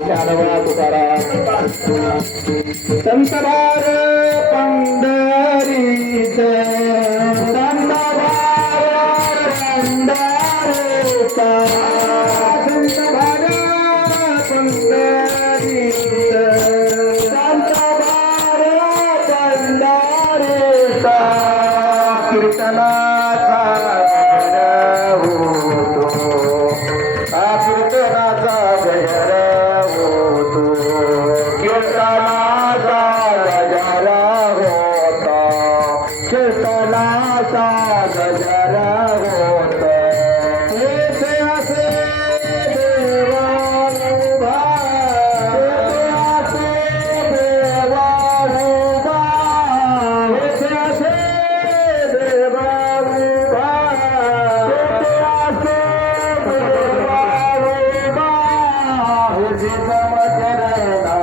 ज्ञानोबा तुकाराम संत भार पंढरीच संत भार पंढरीचा संत भार पंढरीच संत भार पंढरीचा कीर्तनाचा गजर होतो कीर्तनाचा गजर कीर्तनाचा गजर होता कीर्तनाचा गजर होता येथे असे देवा उभा येथे असे देवा उभा येथे असे देवा उभा येथे असे देवा उभा हे समजले